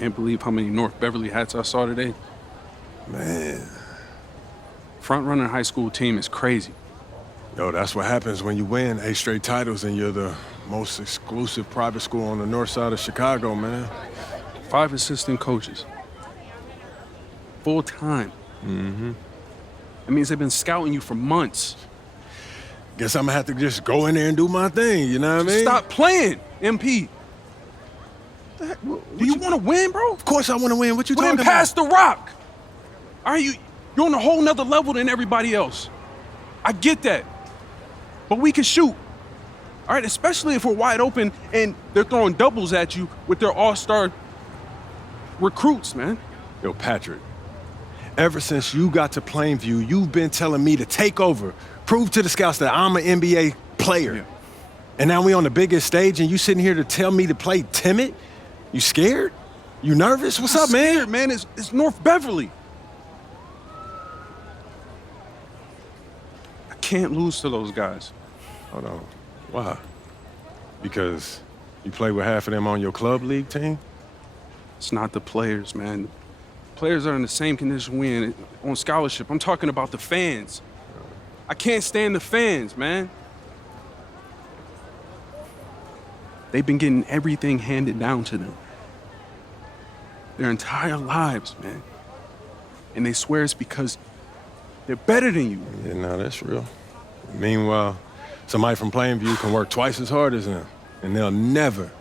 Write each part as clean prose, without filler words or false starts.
Can't believe how many North Beverly hats I saw today. Man. Front-running high school team is crazy. Yo, that's what happens when you win 8 straight titles and you're the most exclusive private school on the north side of Chicago, man. 5 assistant coaches. Full time. Mm-hmm. That means they've been scouting you for months. Guess I'm gonna have to just go in there and do my thing, you know what I mean? Stop playing, MP. Do you want to win, bro? Of course I want to win. What you Well, talking then about? pass the rock. All right, you're on a whole nother level than everybody else. I get that. But we can shoot. All right, especially if we're wide open and they're throwing doubles at you with their all-star recruits, man. Yo, Patrick, ever since you got to Plainview, you've been telling me to take over, prove to the scouts that I'm an NBA player. Yeah. And now we on the biggest stage and you sitting here to tell me to play timid? You scared? You nervous? What's up, man? Scared, man. It's North Beverly. I can't lose to those guys. Hold on. Why? Because you play with half of them on your club league team? It's not the players, man. Players are in the same condition we in on scholarship. I'm talking about the fans. I can't stand the fans, man. They've been getting everything handed down to them their entire lives, man. And they swear it's because they're better than you. Yeah, no, that's real. Meanwhile, somebody from Plainview can work twice as hard as them, and they'll never,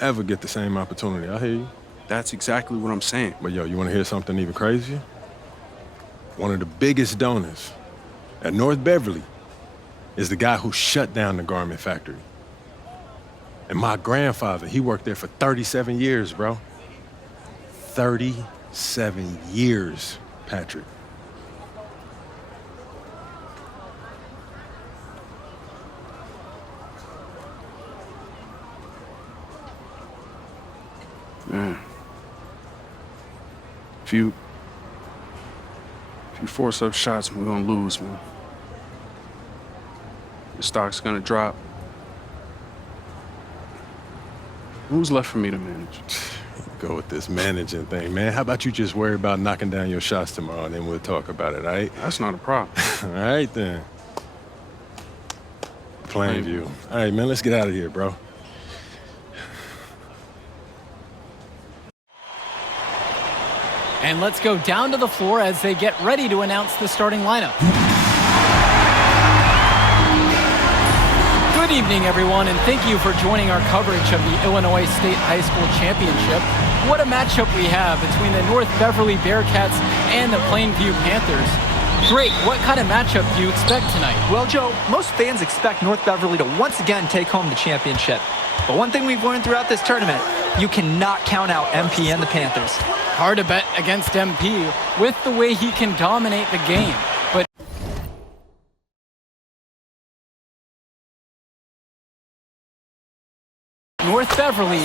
ever get the same opportunity. I hear you. That's exactly what I'm saying. But yo, you want to hear something even crazier? One of the biggest donors at North Beverly is the guy who shut down the garment factory. And my grandfather, he worked there for 37 years, bro. 37 years, Patrick. Man. If you force up shots, we're gonna lose, man. The stock's gonna drop. Who's left for me to manage? Go with this managing thing, man. How about you just worry about knocking down your shots tomorrow, and then we'll talk about it, all right? That's not a problem. All right, then. Plainview. All right, man, let's get out of here, bro. And let's go down to the floor as they get ready to announce the starting lineup. Good evening, everyone, and thank you for joining our coverage of the Illinois State High School Championship. What a matchup we have between the North Beverly Bearcats and the Plainview Panthers. Drake, what kind of matchup do you expect tonight? Well, Joe, most fans expect North Beverly to once again take home the championship. But one thing we've learned throughout this tournament, you cannot count out MP and the Panthers. Hard to bet against MP with the way he can dominate the game. But North Beverly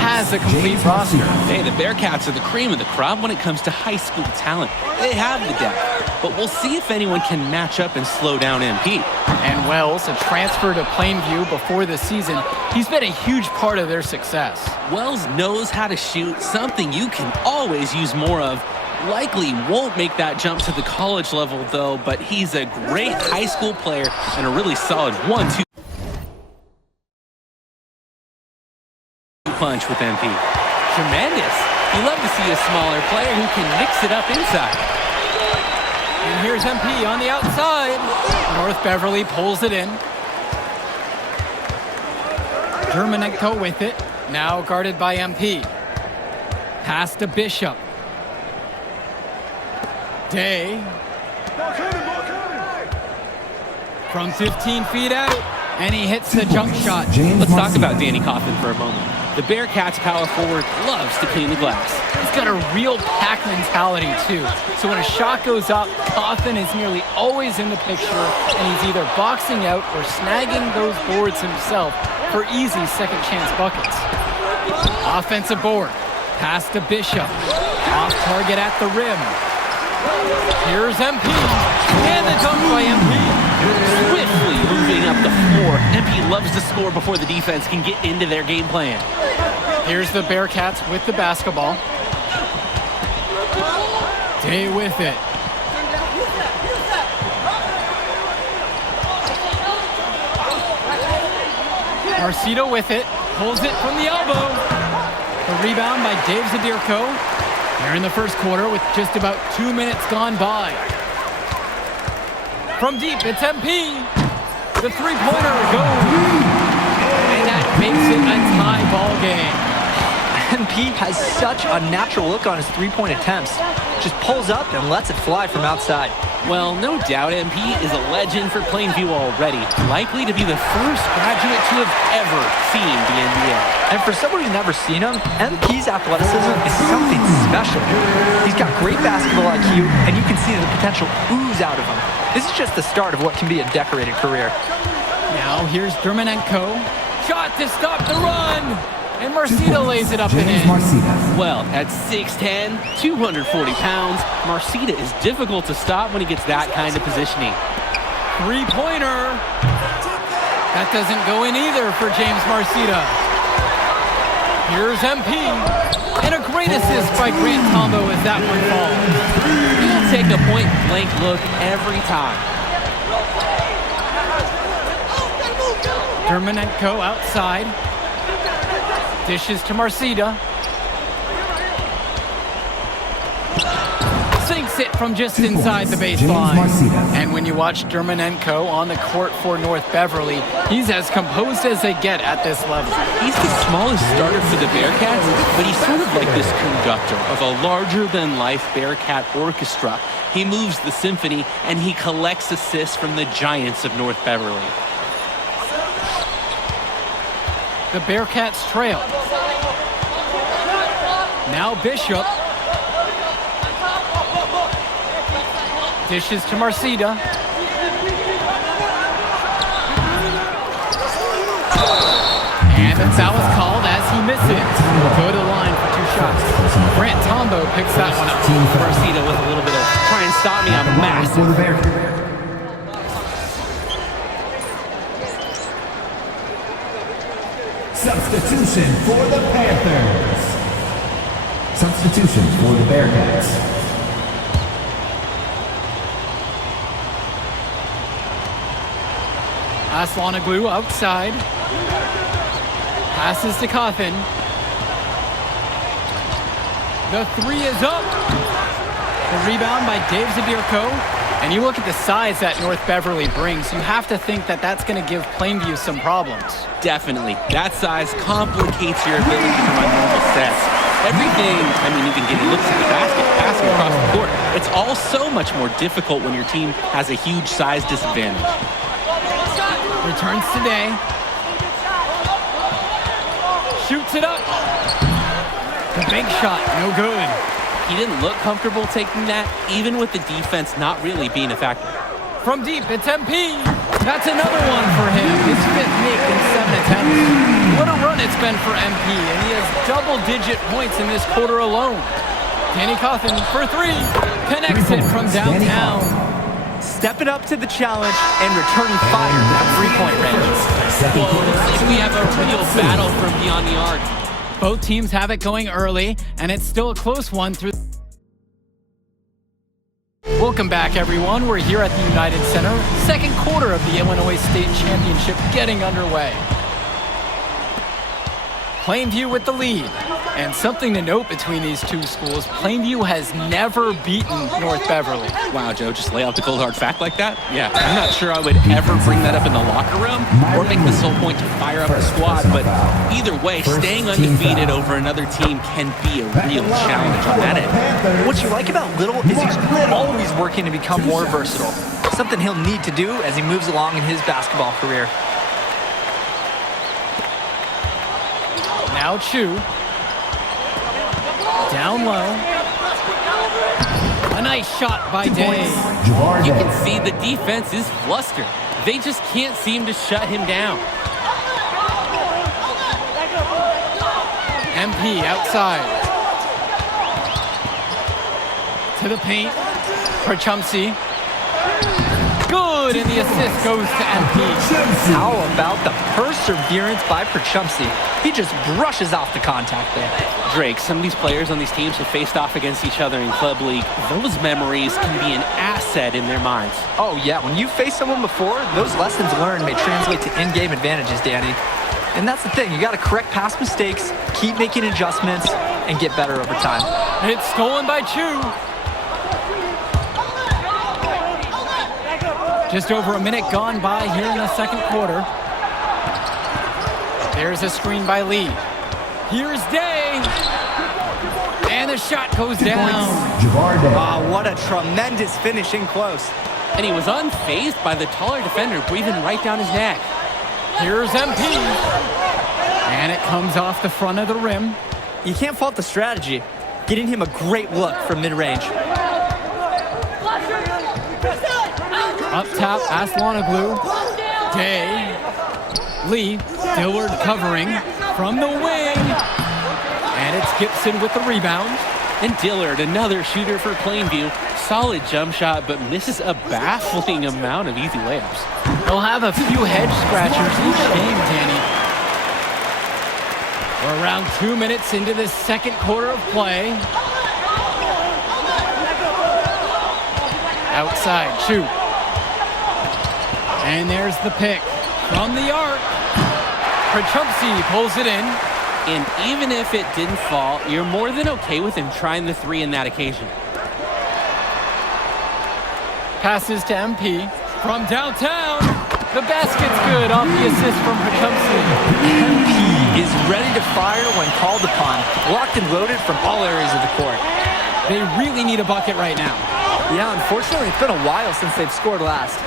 has a complete roster. Hey, the Bearcats are the cream of the crop when it comes to high school talent. They have the depth, but we'll see if anyone can match up and slow down MP. And Wells, a transfer to Plainview before the season, he's been a huge part of their success. Wells knows how to shoot, something you can always use more of. Likely won't make that jump to the college level, though, but he's a great high school player and a really solid 1-2 punch with MP. Tremendous. You love to see a smaller player who can mix it up inside. And here's MP on the outside. North Beverly pulls it in. Germanenko with it. Now guarded by MP. Pass to Bishop. Day. From 15 feet out. And he hits the jump shot. Let's talk about Danny Coffin for a moment. The Bearcats power forward loves to clean the glass. He's got a real pack mentality, too. So when a shot goes up, Coffin is nearly always in the picture, and he's either boxing out or snagging those boards himself for easy second chance buckets. Offensive board. Pass to Bishop. Off target at the rim. Here's MP. And the dunk by MP. Swiftly moving up the floor. MP loves to score before the defense can get into their game plan. Here's the Bearcats with the basketball. Stay with it. Marcito with it, pulls it from the elbow. The rebound by Dave Zadirko. Here in the first quarter with just about 2 minutes gone by. From deep, it's MP. The three-pointer goes. And that makes it a tie ball game. MP has such a natural look on his three-point attempts. Just pulls up and lets it fly from outside. Well, no doubt MP is a legend for Plainview already. Likely to be the first graduate to have ever seen the NBA. And for someone who's never seen him, MP's athleticism is something special. He's got great basketball IQ, and you can see the potential ooze out of him. This is just the start of what can be a decorated career. Now here's Dermanenko. Shot to stop the run. And Marcito lays it up and in. Well, at 6'10", 240 pounds, Marcita is difficult to stop when he gets that kind of positioning. Three-pointer. That doesn't go in either for James Marcita. Here's MP. And a great assist by Grant Tombo as that one falls. He'll take a point-blank look every time. Dermanenko outside. Dishes to Marcita. Sinks it from just inside the baseline. And when you watch Dermanenko on the court for North Beverly, he's as composed as they get at this level. He's the smallest starter for the Bearcats, but he's sort of like this conductor of a larger-than-life Bearcat orchestra. He moves the symphony, and he collects assists from the giants of North Beverly. The Bearcats trail. Now Bishop. Dishes to Marcita. And the foul is called as he misses. Go to the line for 2 shots. Grant Tombo picks that one up. Marcita with a little bit of try and stop me. I'm massive. Substitution for the Panthers. Substitution for the Bearcats. Aslanoglu outside. Passes to Cawthon. The three is up. The rebound by Dave Zadirko. And you look at the size that North Beverly brings, you have to think that that's going to give Plainview some problems. Definitely. That size complicates your ability to run normal sets. Everything, I mean, even getting looks at the basket, passing across the court, it's all so much more difficult when your team has a huge size disadvantage. Returns today. Shoots it up. The big shot, no good. He didn't look comfortable taking that, even with the defense not really being a factor. From deep, it's MP. That's another one for him. His 5th make in 7 attempts. What a run it's been for MP, and he has double-digit points in this quarter alone. Danny Cawthon for 3. Connects it from downtown. Stepping up to the challenge and returning fire at three-point range. Whoa, looks like we have a real battle from beyond the arc. Both teams have it going early, and it's still a close one through. Welcome back, everyone. We're here at the United Center. Second quarter of the Illinois State Championship getting underway. Plainview with the lead. And something to note between these two schools, Plainview has never beaten North Beverly. Wow, Joe, just lay out the cold hard fact like that? Yeah, I'm not sure I would ever bring that up in the locker room or make this whole point to fire up the squad, but either way, staying undefeated over another team can be a real challenge on that end. What you like about Little is he's always working to become more versatile, something he'll need to do as he moves along in his basketball career. Now Chu. Down low. A nice shot by Day. You can see the defense is flustered. They just can't seem to shut him down. MP outside. To the paint. For Chumsey. Good good, and the assist goes to MP. How about the perseverance by Perchumsey? He just brushes off the contact there. Drake, some of these players on these teams have faced off against each other in Club League. Those memories can be an asset in their minds. Oh yeah, when you face someone before, those lessons learned may translate to in-game advantages, Danny. And that's the thing, you gotta correct past mistakes, keep making adjustments, and get better over time. It's stolen by Chu. Just over a minute gone by here in the second quarter. There's a screen by Lee. Here's Day. And the shot goes down. Javar Day. Wow, what a tremendous finish in close. And he was unfazed by the taller defender breathing right down his neck. Here's MP. And it comes off the front of the rim. You can't fault the strategy, getting him a great look from mid-range. Up top, Aslanoglu. Day. Lee. Dillard covering from the wing. And it's Gibson with the rebound. And Dillard, another shooter for Plainview. Solid jump shot, but misses a baffling amount of easy layups. They'll have a few head scratchers each game, Danny. We're around 2 minutes into this second quarter of play. Outside, Chu. And there's the pick from the arc. Perchumsey pulls it in. And even if it didn't fall, you're more than okay with him trying the three in that occasion. Passes to MP from downtown. The basket's good off the assist from Perchumsey. MP is ready to fire when called upon, locked and loaded from all areas of the court. They really need a bucket right now. Yeah, unfortunately, it's been a while since they've scored last.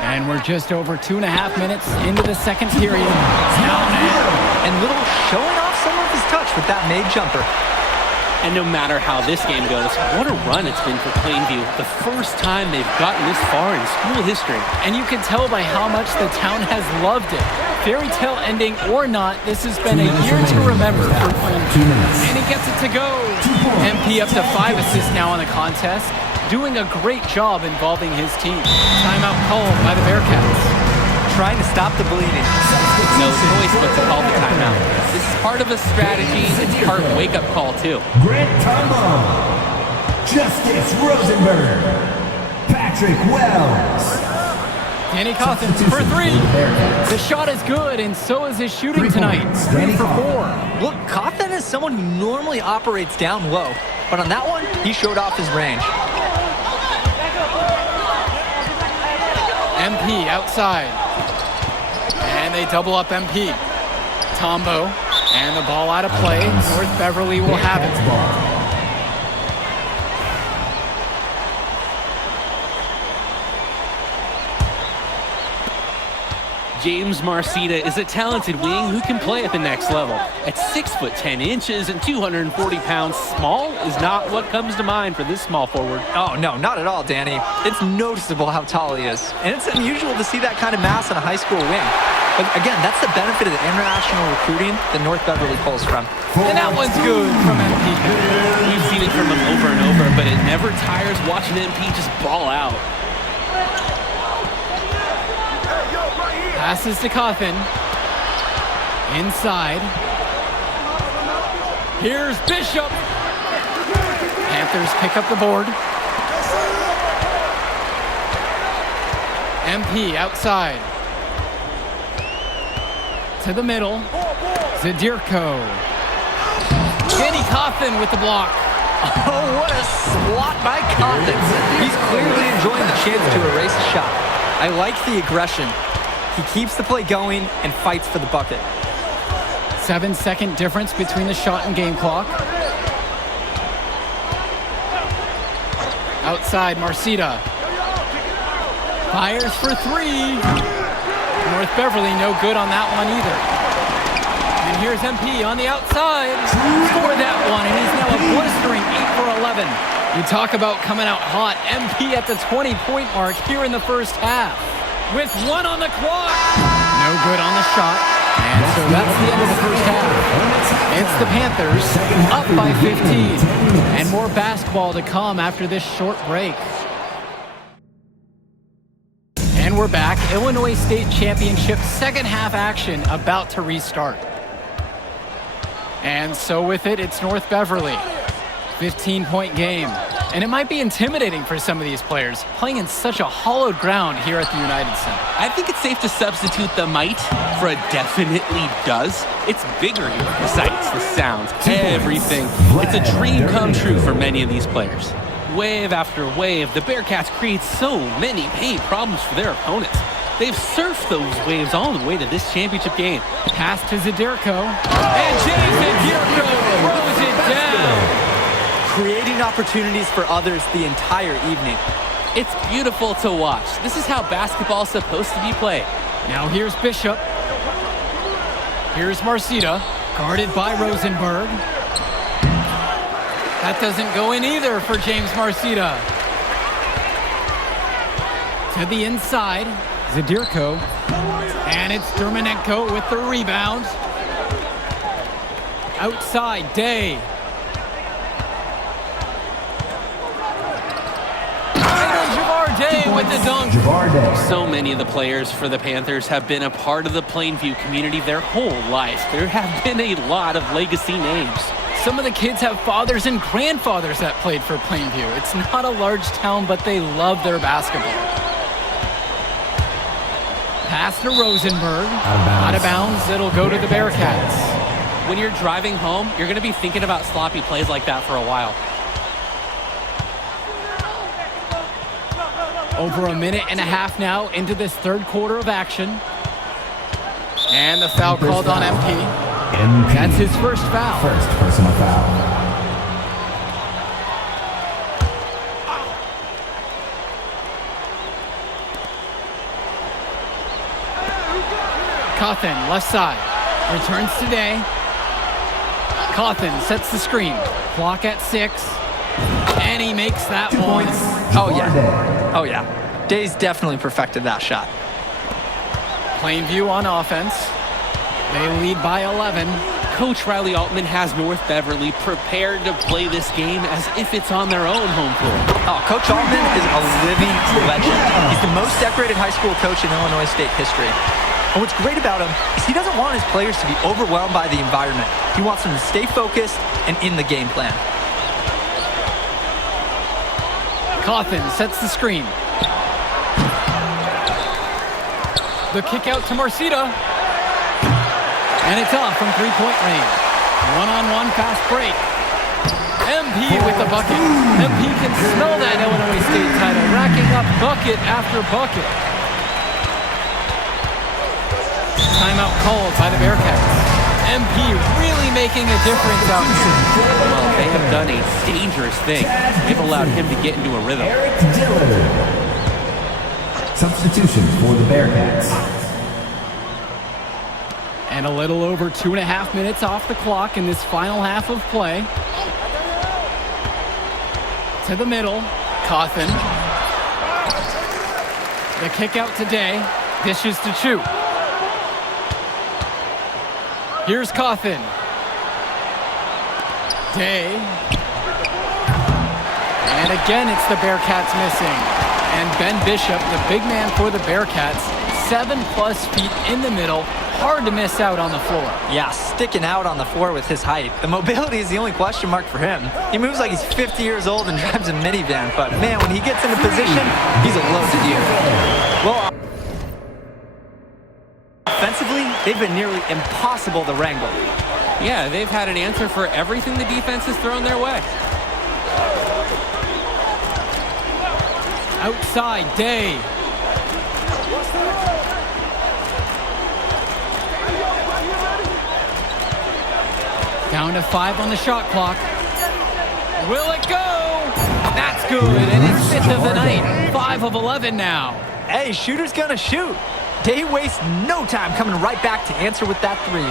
And we're just over 2.5 minutes into the second period. And Little showing off some of his touch with that made jumper. And no matter how this game goes, what a run it's been for Plainview. The first time they've gotten this far in school history. And you can tell by how much the town has loved it. Fairy tale ending or not, this has been a year to remember for Plainview. And he gets it to go. MP up to 5 assists now in the contest, doing a great job involving his team. Timeout called by the Bearcats. Trying to stop the bleeding. No choice but to call the timeout. This is part of a strategy. It's part wake-up call, too. Grant Tombo. Justice Rosenberg. Patrick Wells. Danny Coffin for 3. The shot is good, and so is his shooting tonight. 3 for 4. Look, Coffin is someone who normally operates down low, but on that one, he showed off his range. MP outside. And they double up MP. Tombo. And the ball out of play. North Beverly will have it. James Marcita is a talented wing who can play at the next level. At 6 foot 10 inches and 240 pounds, small is not what comes to mind for this small forward. Oh, no, not at all, Danny. It's noticeable how tall he is. And it's unusual to see that kind of mass on a high school wing. But again, that's the benefit of the international recruiting that North Beverly pulls from. And that one's good from MP. We've seen it from him over and over, but it never tires watching MP just ball out. Passes to Coffin. Inside. Here's Bishop. Panthers pick up the board. MP outside. To the middle. Zadirko. Danny Coffin with the block. Oh, what a swat by Coffin. He's clearly enjoying the chance to erase a shot. I like the aggression. He keeps the play going and fights for the bucket. 7-second difference between the shot and game clock. Outside, Marcita. Fires for 3. North Beverly no good on that one either. And here's MP on the outside. Score that one, and he's now a blistering 8 for 11. You talk about coming out hot. MP at the 20-point mark here in the first half. With 1 on the clock. No good on the shot. And so that's the end of the first half. It's the Panthers up by 15. And more basketball to come after this short break. And we're back. Illinois State Championship second half action about to restart. And so with it, it's North Beverly. 15-point game. And it might be intimidating for some of these players, playing in such a hollowed ground here at the United Center. I think it's safe to substitute the might for a definitely does. It's bigger here. The sights, the sounds, everything. It's a dream come true for many of these players. Wave after wave, the Bearcats create so many paint problems for their opponents. They've surfed those waves all the way to this championship game. Pass to Zadirko. And James Zadirko throws it down. Creating opportunities for others the entire evening. It's beautiful to watch. This is how basketball is supposed to be played. Now here's Bishop. Here's Marcita, guarded by Rosenberg. That doesn't go in either for James Marcita. To the inside, Zadirko. And it's Dermanenko with the rebound. Outside, Day. Day with the dunk. So many of the players for the Panthers have been a part of the Plainview community their whole life. There have been a lot of legacy names. Some of the kids have fathers and grandfathers that played for Plainview. It's not a large town, but they love their basketball. Pass to Rosenberg. Out of bounds. It'll go to the Bearcats. When you're driving home, you're going to be thinking about sloppy plays like that for a while. Over a minute and a half now into this third quarter of action. And the foul called on MP. That's his first foul. First personal foul. Cawthon, left side. Returns today. Cawthon sets the screen. Clock at 6. And he makes that one. Oh, yeah. Oh, yeah. Day's definitely perfected that shot. Plainview on offense. They lead by 11. Coach Riley Altman has North Beverly prepared to play this game as if it's on their own home floor. Oh, Coach Altman is a living legend. He's the most decorated high school coach in Illinois State history. And what's great about him is he doesn't want his players to be overwhelmed by the environment. He wants them to stay focused and in the game plan. Cawthon sets the screen. The kick out to Marcita. And it's off from three-point range. One-on-one fast break. MP with the bucket. MP can smell that Illinois State title, racking up bucket after bucket. Timeout called by the Bearcats. MP really making a difference out here. Well, they have done a dangerous thing. They've allowed him to get into a rhythm. Eric Dillard. Substitution for the Bearcats. And a little over 2.5 minutes off the clock in this final half of play. To the middle, Cawthon. The kick out today, dishes to Chu. Here's Cawthon. Day. And again, it's the Bearcats missing. And Ben Bishop, the big man for the Bearcats, 7+ feet in the middle. Hard to miss out on the floor. Yeah, sticking out on the floor with his height. The mobility is the only question mark for him. He moves like he's 50 years old and drives a minivan, but man, when he gets into position, he's a loaded unit. Well, offensively, they've been nearly impossible to wrangle. Yeah, they've had an answer for everything the defense has thrown their way. Outside, Day. Down to 5 on the shot clock. Will it go? That's good, and it's 5th of the night. 5 of 11 now. Hey, shooter's gonna shoot. Day wastes no time coming right back to answer with that 3.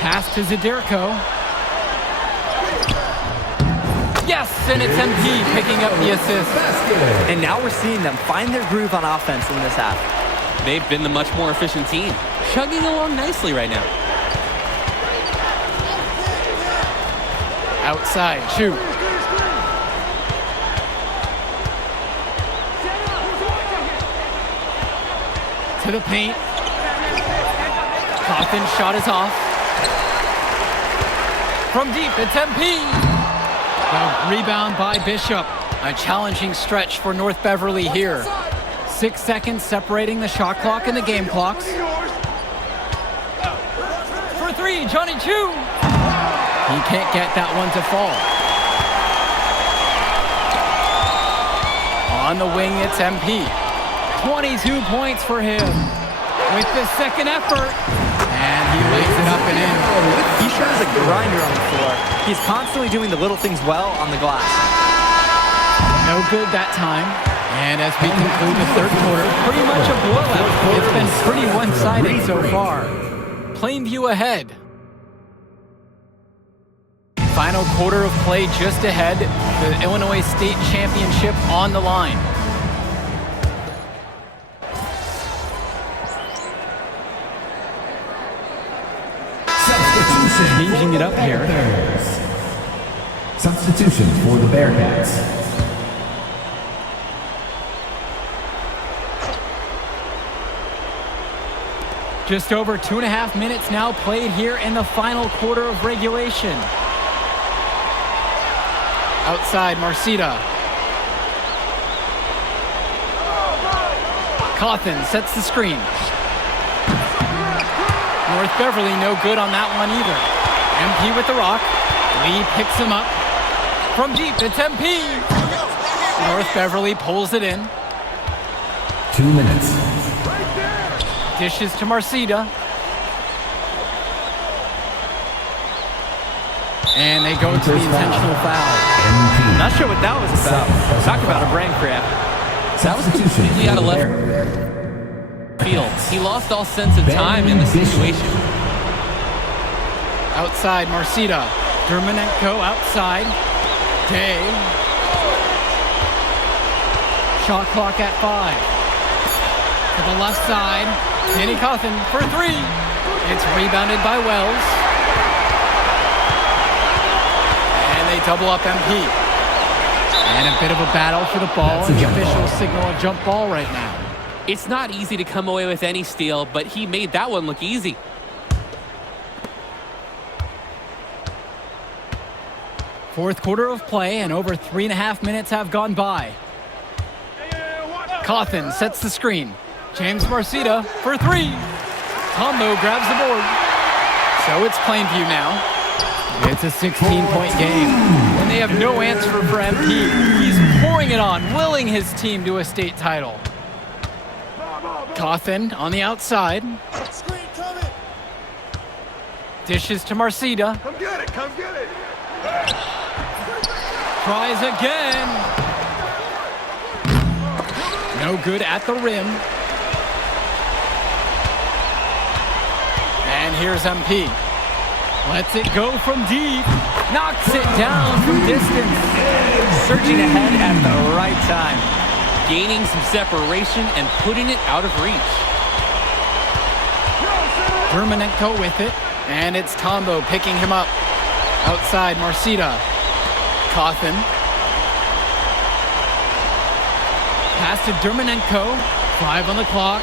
Pass to Zadirko. Yes, and it's MP picking up the assist. And now we're seeing them find their groove on offense in this half. They've been the much more efficient team, chugging along nicely right now. Outside, shoot. To the paint. Cawthon's shot is off. From deep, it's MP. A rebound by Bishop. A challenging stretch for North Beverly here. 6 seconds separating the shot clock and the game clocks. For three, Johnny Chu. He can't get that one to fall. On the wing, it's MP. 22 points for him with the second effort. And he lays it up and in. He sure is a grinder on the floor. He's constantly doing the little things well on the glass. No good that time. And as we conclude the third quarter, pretty much a blowout. It's been pretty one-sided so far. Plainview ahead. Final quarter of play just ahead. The Illinois State Championship on the line. Changing it up here. Substitution for the Bearcats. Just over 2.5 minutes now played here in the final quarter of regulation. Outside, Marcita. Cawthon sets the screen. North Beverly no good on that one either. MP with the rock. Lee picks him up. From deep, it's MP. North Beverly pulls it in. 2 minutes. Dishes to Marcita. And they go to the intentional foul. Not sure what that was about. Talk about a brain cramp. That was completely out of left field. He lost all sense of time in the situation. Outside, Marcita. Dermanenko outside. Day. Shot clock at 5. To the left side. Danny Cawthon for three. It's rebounded by Wells. And they double up MP. And a bit of a battle for the ball. And the officials signal a jump ball right now. It's not easy to come away with any steal, but he made that one look easy. Fourth quarter of play, and over 3.5 minutes have gone by. Cawthon sets the screen. James Marcita for three. Tombo grabs the board. So it's Plainview now. It's a 16-point game. And they have no answer for MP. He's pouring it on, willing his team to a state title. Cawthon on the outside. Dishes to Marcita. Come get it, come get it. Tries again. No good at the rim. And here's MP. Lets it go from deep. Knocks it down from distance. Surging ahead at the right time. Gaining some separation and putting it out of reach. Dermanenko with it. And it's Tombo picking him up. Outside, Marcita. Cawthon. Pass to Dermanenko. 5 on the clock.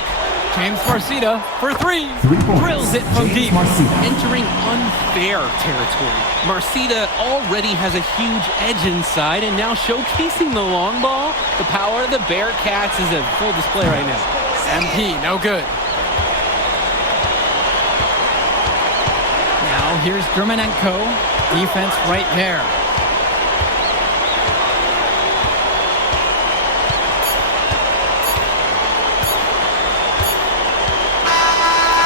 James Marcita for three. 3 points. Drills it from James deep. Marcita. Entering unfair territory. Marcita already has a huge edge inside and now showcasing the long ball. The power of the Bearcats is a full display right now. MP, no good. Now here's Dermanenko. Defense right there.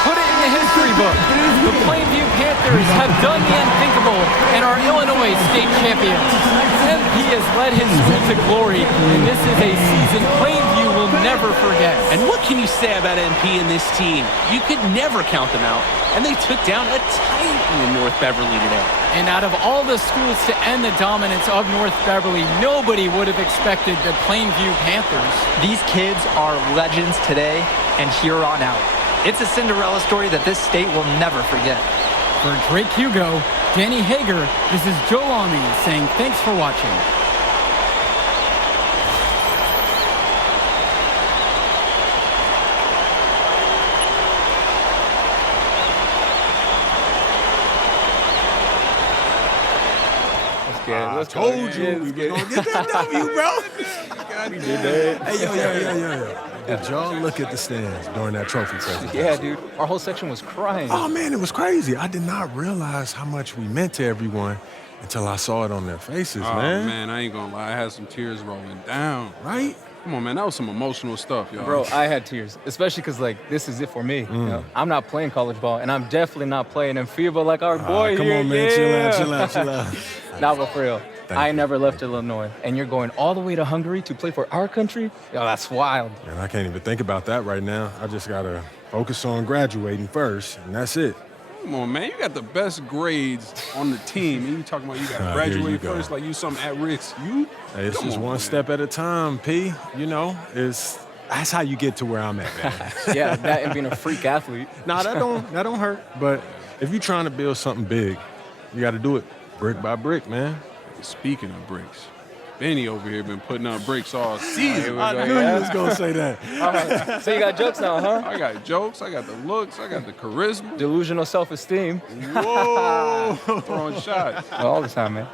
Put it into his history book. The Plainview Panthers have done the unthinkable and are Illinois state champions. MP has led his school to glory, and this is a season Plainview will never forget. And what can you say about MP and this team? You could never count them out, and they took down a Titan in North Beverly today. And out of all the schools to end the dominance of North Beverly, nobody would have expected the Plainview Panthers. These kids are legends today and here on out. It's a Cinderella story that this state will never forget. For Drake Hugo, Danny Hager, this is Joe Lamy saying thanks for watching. I told you we were gonna get that W, bro. We did that. Hey, yo. Did y'all look at the stands during that trophy presentation? Yeah, dude. Our whole section was crying. Oh man, it was crazy. I did not realize how much we meant to everyone until I saw it on their faces, Oh, man. man, I ain't gonna lie. I had some tears rolling down. Right? Come on, man. That was some emotional stuff, y'all. Bro, I had tears, especially because, like, this is it for me. You know? I'm not playing college ball, and I'm definitely not playing in FIBA like our boy come here. on, man. Yeah. Chill out. Nah, but for real. Thank I you. never left Illinois, and you're going all the way to Hungary to play for our country? Yo, that's wild. And I can't even think about that right now. I just gotta focus on graduating first, and that's it. Come on, man. You got the best grades on the team, and you talking about you got to Here you graduate go. first like you something at risk. You? Hey, it's Come just on, one man. step at a time, P. You know, that's how you get to where I'm at, man. Yeah, that and being a freak athlete. Nah, that don't hurt. But if you're trying to build something big, you got to do it brick by brick, man. Speaking of bricks, Benny over here been putting up bricks all season. I knew you was gonna say that. All right, so you got jokes now, huh? I got jokes, I got the looks, I got the charisma. Delusional self-esteem. Whoa, throwing shots. All the time, man.